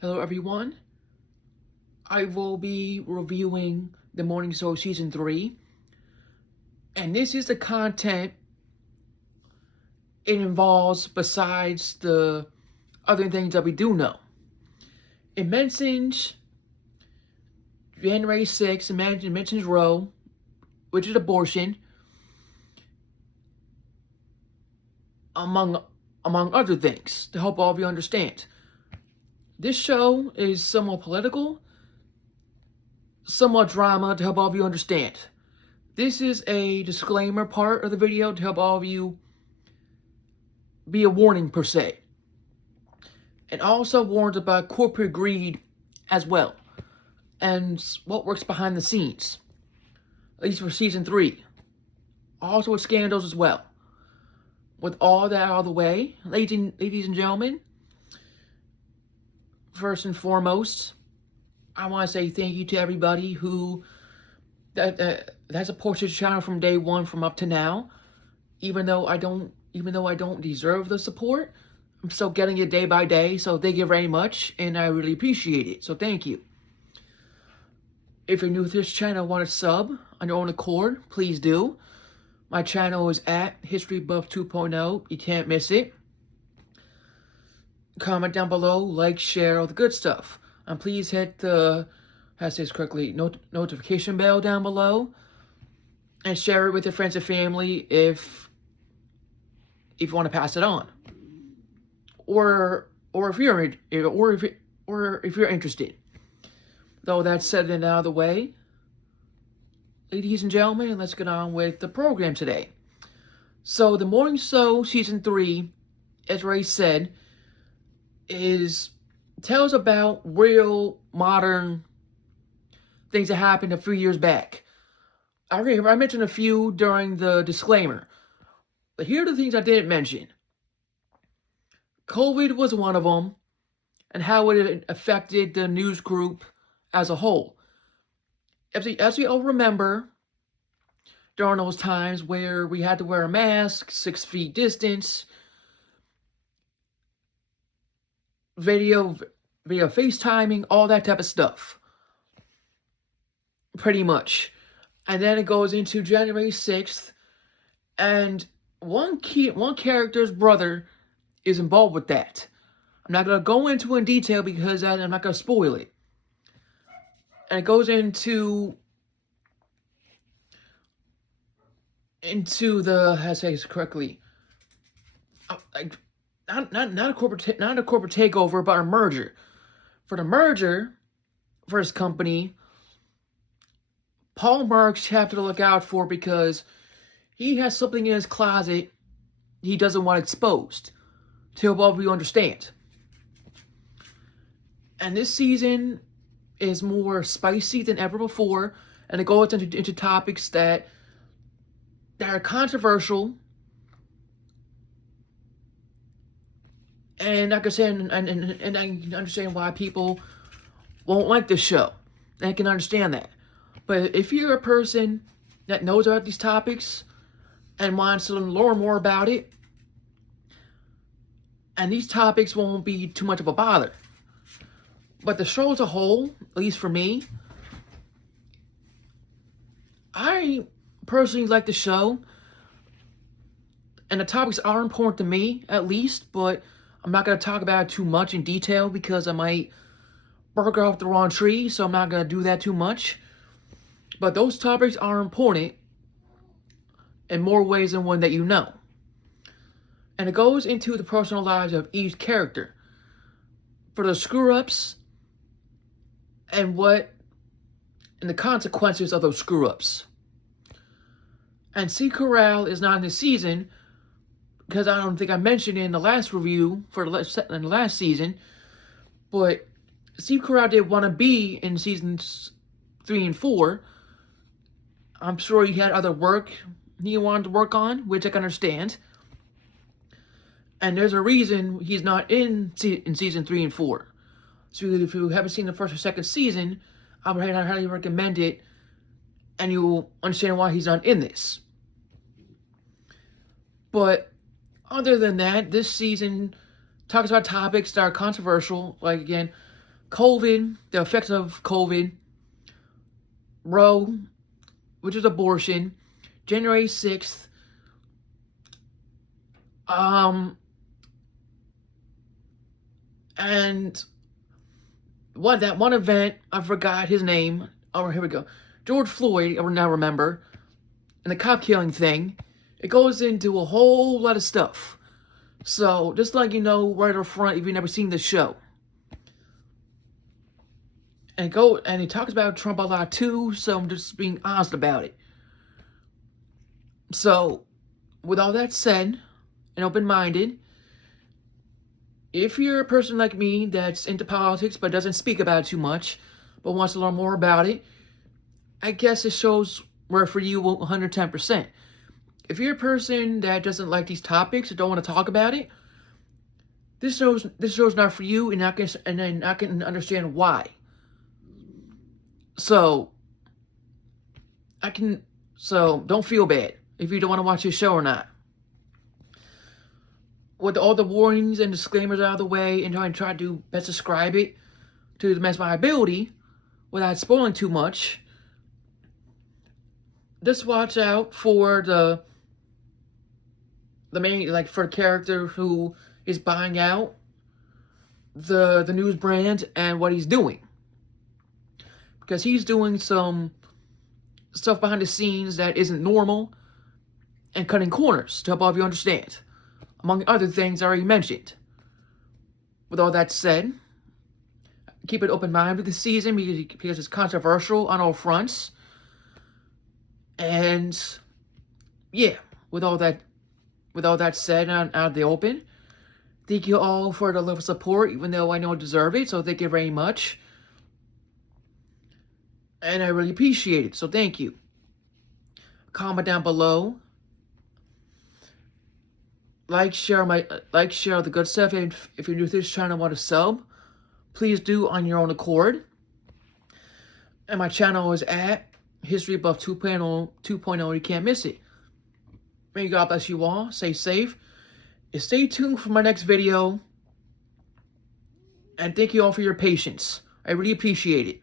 Hello, everyone. I will be reviewing The Morning Show Season 3, and this is the content it involves besides the other things that we do know. It mentions January 6th, it mentions Roe, which is abortion, among other things, to help all of you understand. This show is somewhat political, somewhat drama, to help all of you understand. This is a disclaimer part of the video to help all of you be a warning, per se. It also warns about corporate greed as well, and what works behind the scenes, at least for Season 3. Also with scandals as well. With all that out of the way, ladies and gentlemen, first and foremost, I want to say thank you to everybody who that supports this channel from day one, from up to now. Even though I don't deserve the support, I'm still getting it day by day. So thank you very much, and I really appreciate it. So thank you. If you're new to this channel and want to sub on your own accord, please do. My channel is at History Buff 2.0. You can't miss it. Comment down below, like, share, all the good stuff. And please hit the, how to say this correctly, notification bell down below. And share it with your friends and family if you want to pass it on. Or if you're interested. Though that's said and out of the way, ladies and gentlemen, let's get on with the program today. So, The Morning Show Season 3, as Ray said, tells about real modern things that happened a few years back. I mentioned a few during the disclaimer, but here are the things I didn't mention. COVID was one of them, and how it affected the news group as a whole. As we all remember, during those times where we had to wear a mask, 6 feet distance, video FaceTiming, all that type of stuff. Pretty much. And then it goes into January 6th, and one character's brother is involved with that. I'm not going to go into it in detail because I'm not going to spoil it. And it goes into the, how to say this correctly, not a corporate takeover, but a merger. For the merger for his company, Paul Marks have to look out for, because he has something in his closet he doesn't want exposed, to help all of you understand. And this season is more spicy than ever before, and it goes into topics that are controversial, and like I said, and I can understand why people won't like this show. I can understand that. But if you're a person that knows about these topics and wants to learn more about it, and these topics won't be too much of a bother. But the show as a whole, at least for me, I personally like the show, and the topics are important to me, at least, but I'm not going to talk about it too much in detail because I might bark off the wrong tree, so I'm not going to do that too much. But those topics are important in more ways than one that you know. And it goes into the personal lives of each character, for the screw-ups and the consequences of those screw-ups. And Steve Carell is not in this season, because I don't think I mentioned it in the last review in the last season, but Steve Carell did want to be in seasons 3 and 4. I'm sure he had other work he wanted to work on, which I can understand. And there's a reason he's not in season 3 and 4. So if you haven't seen the first or second season, I would highly recommend it, and you'll understand why he's not in this. But other than that, this season talks about topics that are controversial, like, again, COVID, the effects of COVID, Roe, which is abortion, January 6th, and that one event, I forgot his name. Oh, here we go. George Floyd, I will now remember, and the cop killing thing. It goes into a whole lot of stuff. So, just like you know, right up front, if you've never seen the show. And he talks about Trump a lot too, so I'm just being honest about it. So, with all that said, and open-minded, if you're a person like me that's into politics but doesn't speak about it too much, but wants to learn more about it, I guess it shows where for you 110%. If you're a person that doesn't like these topics or don't want to talk about it, this show's not for you, and I can understand why. So don't feel bad if you don't want to watch this show or not. With all the warnings and disclaimers out of the way, and try to best describe it to the best of my ability without spoiling too much, just watch out for the main, like, for the character who is buying out the news brand and what he's doing. Because he's doing some stuff behind the scenes that isn't normal and cutting corners, to help all of you understand. Among other things I already mentioned. With all that said, keep an open mind with the season because it's controversial on all fronts. And yeah, with all that said, out of the open, thank you all for the love of support, even though I know I deserve it. So thank you very much, and I really appreciate it. So thank you. Comment down below. Share the good stuff. And if you're new to this channel and want to sub, please do on your own accord. And my channel is at History Buff 2.0. You can't miss it. May God bless you all. Stay safe. And stay tuned for my next video. And thank you all for your patience. I really appreciate it.